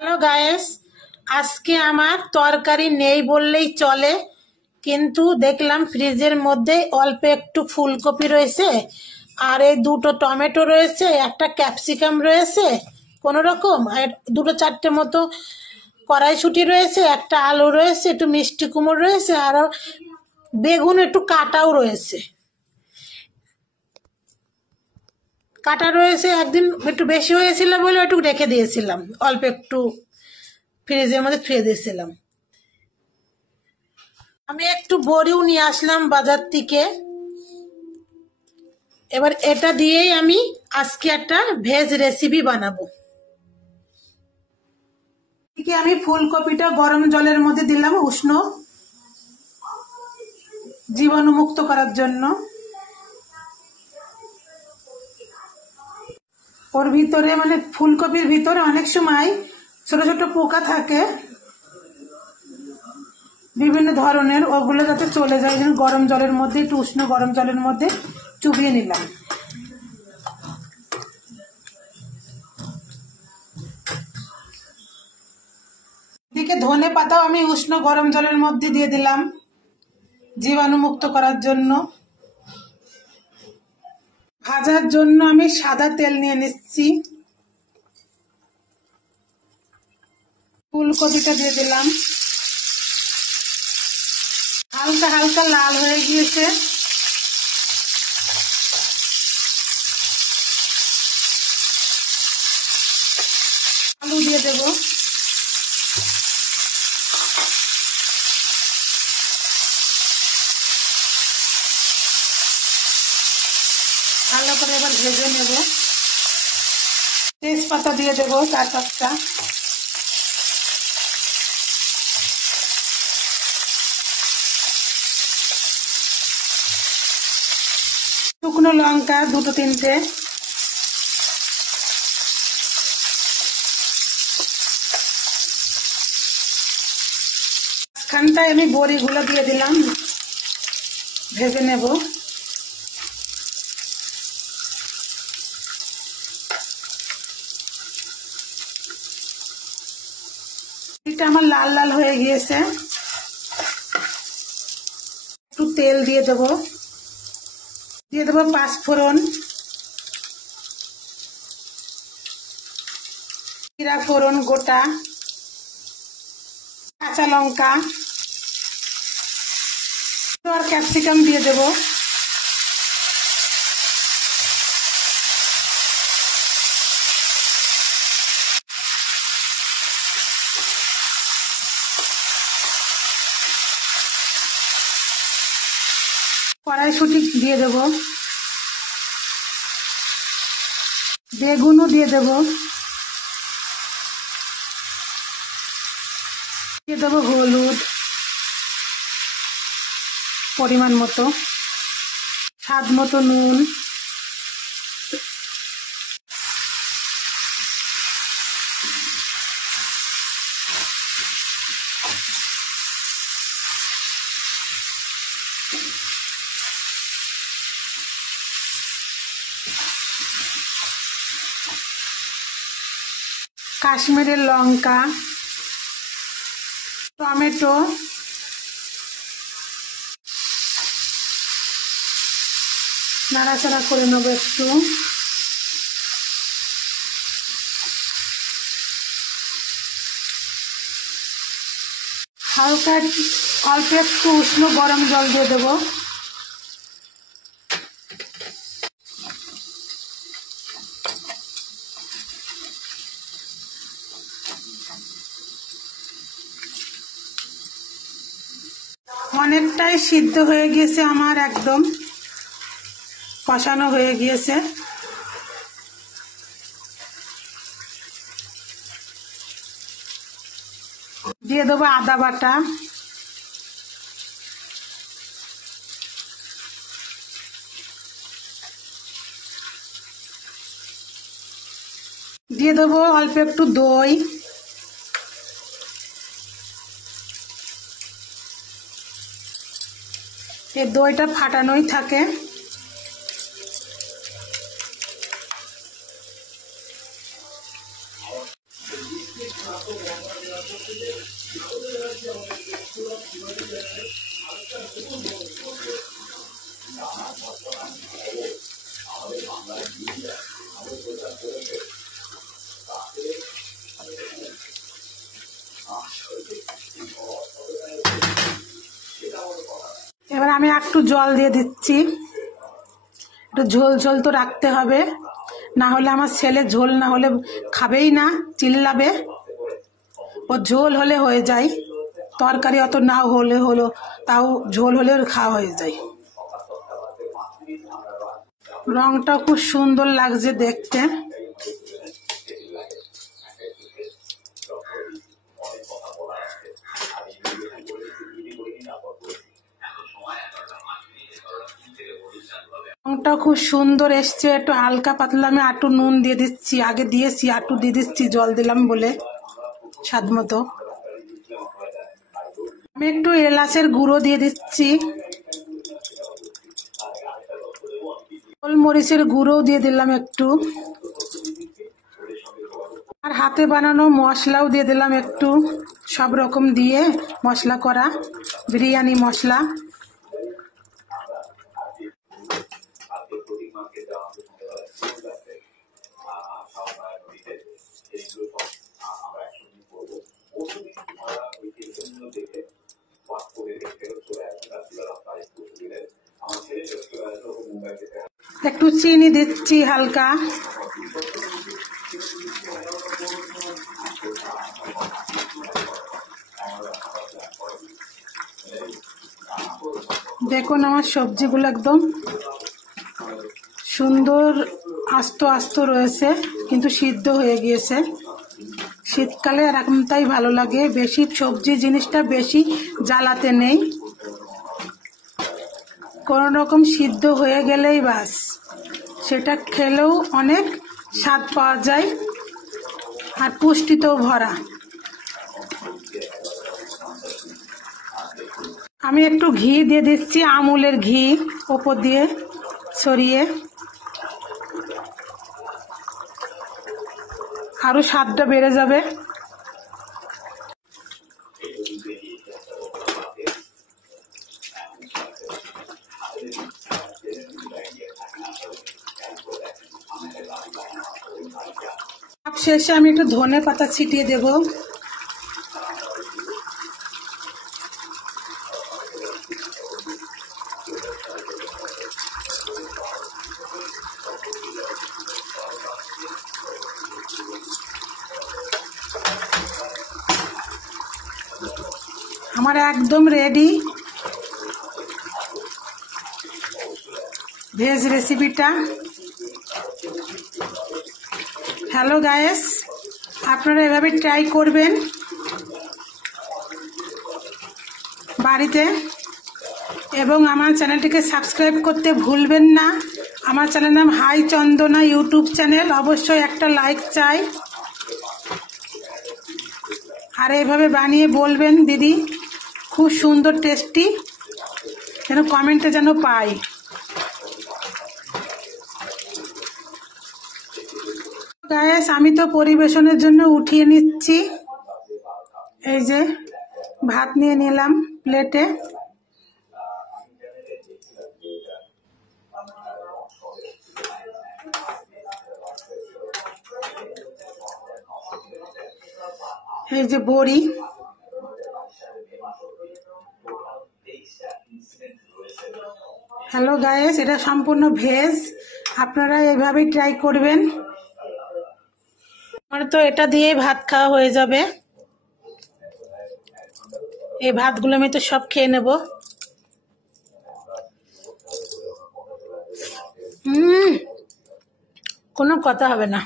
Hello guys, আজকে আমার তরকারি নেই বললেই চলে, কিন্তু দেখলাম ফ্রিজের মধ্যে অল্প একটু ফুলকপি রয়েছে, আর এই দুটো টমেটো রয়েছে, একটা ক্যাপসিকাম রয়েছে কোনো রকম, আর দুটো চারটে মতো কড়াইশুঁটি রয়েছে, একটা আলু রয়েছে, একটু মিষ্টি কুমড়ো রয়েছে, আর বেগুন একটু কাটাও রয়েছে। কাটা রয়েছে, একদিন একটু বেশি হয়েছিল বলে একটু রেখে দিয়েছিলাম, অল্প একটু ফ্রিজের মধ্যে থুয়ে দিয়েছিলাম। আমি একটু বড়িও নিয়ে আসলাম বাজার থেকে। এবার এটা দিয়েই আমি আজকে একটা ভেজ রেসিপি বানাবো। আমি ফুলকপিটা গরম জলের মধ্যে দিলাম উষ্ণ, জীবাণুমুক্ত করার জন্য। ওর ভিতরে মানে ফুলকপির ভিতরে অনেক সময় ছোট ছোট পোকা থাকে বিভিন্ন ধরনের, ওগুলো যাতে চলে যায় গরম জলের মধ্যে, একটু উষ্ণ গরম জলের মধ্যে চুবিয়ে নিলাম। এদিকে ধনে পাতাও আমি উষ্ণ গরম জলের মধ্যে দিয়ে দিলাম জীবাণুমুক্ত করার জন্য। ভাজার জন্য আমি সাদা তেল নিয়ে নিচ্ছি। ফুলকপিটা দিয়ে দিলাম, হালকা হালকা লাল হয়ে গিয়েছে। আলু দিয়ে দেব, ভালো করে এবার ভেজে নেব। তেজপাতা দিয়ে দেব চার পাঁচটা, শুকনো লঙ্কা দুটো তিনটে, মাঝখানটায় আমি বড়িগুলো দিয়ে দিলাম, ভেজে নেব। এটা আমার লাল লাল হয়ে গিয়েছে, একটু তেল দিয়ে দেব, দিয়ে দেবো পাঁচফোড়ন, জিরা ফোড়ন গোটা, কাঁচা লঙ্কা আর ক্যাপসিকাম দিয়ে দেব। কড়াইশুঁটি দিয়ে দেব, বেগুনও দিয়ে দেব, দিয়ে দেবো হলুদ পরিমাণ মতো, স্বাদ মতো নুন, কাশ্মীরের লঙ্কা, টমেটো, নাড়াচাড়া করে নেবো একটু। হালকা অল্প একটু উষ্ণ গরম জল দিয়ে দেবো। অনেকটাই সিদ্ধ হয়ে গিয়েছে আমার, একদম কষানো হয়ে গিয়েছে। দিয়ে দেবো আদা বাটা, দিয়ে দেবো অল্প একটু দই, এই দইটা ফাটানোই থাকে। একটু জল দিয়ে দিচ্ছি, একটু ঝোল ঝোল তো রাখতে হবে, না হলে আমার ছেলে ঝোল না হলে খাবেই না, চিল্লাবে। ও ঝোল হলে হয়ে যায়, তরকারি অত না হলে হলো, তাও ঝোল হলে খাওয়া হয়ে যায়। রংটা খুব সুন্দর লাগছে দেখতে। রংটা খুব সুন্দর এসছে, একটু হালকা পাতলা। আমি একটু নুন দিয়ে দিচ্ছি, আগে দিয়েছি, একটু দিয়ে দিচ্ছি, জল দিলাম বলে স্বাদ মতো। আমি একটু এলাচের গুঁড়ো দিয়ে দিচ্ছি, গোলমরিচের গুঁড়োও দিয়ে দিলাম একটু, আর হাতে বানানো মশলাও দিয়ে দিলাম একটু, সব রকম দিয়ে মশলা করা বিরিয়ানি মশলা। একটু চিনি দিচ্ছি হালকা, দেখুন আমার সবজিগুলো একদম সুন্দর আস্ত আস্ত রয়েছে, কিন্তু সিদ্ধ হয়ে গিয়েছে। শীতকালে এরকমটাই ভালো লাগে, বেশি সবজি জিনিসটা বেশি জ্বালাতে নেই, কোনো রকম সিদ্ধ হয়ে গেলেই বাস, সেটা খেলেও অনেক স্বাদ পাওয়া যায় আর পুষ্টিতেও ভরা। আমি একটু ঘি দিয়ে দিচ্ছি, আমুলের ঘি ওপর দিয়ে ছড়িয়ে, আরো স্বাদটা বেড়ে যাবে। শেষে আমি একটু ধনে পাতা ছিটিয়ে দেব। আমার একদম রেডি ভেজ রেসিপিটা। হ্যালো গাইস, আপনারা এভাবে ট্রাই করবেন বাড়িতে, এবং আমার চ্যানেলটিকে সাবস্ক্রাইব করতে ভুলবেন না। আমার চ্যানেলের নাম হাই চন্দনা ইউটিউব চ্যানেল, অবশ্যই একটা লাইক চাই। আর এইভাবে বানিয়ে বলবেন দিদি খুব সুন্দর টেস্টি, যেন কমেন্টে যেন পাই। গাইস, আমি তো পরিবেশনের জন্য উঠিয়ে নিচ্ছি, এই যে ভাত নিয়ে নিলাম প্লেটে। এই যে বড়ি, হ্যালো গাইস, এটা সম্পূর্ণ ভেজ, আপনারা এভাবে ট্রাই করবেন। আমার তো এটা দিয়ে ভাত খাওয়া হয়ে যাবে। এই ভাতগুলো আমি তো সব খেয়ে নেব। কোনো কথা হবে না।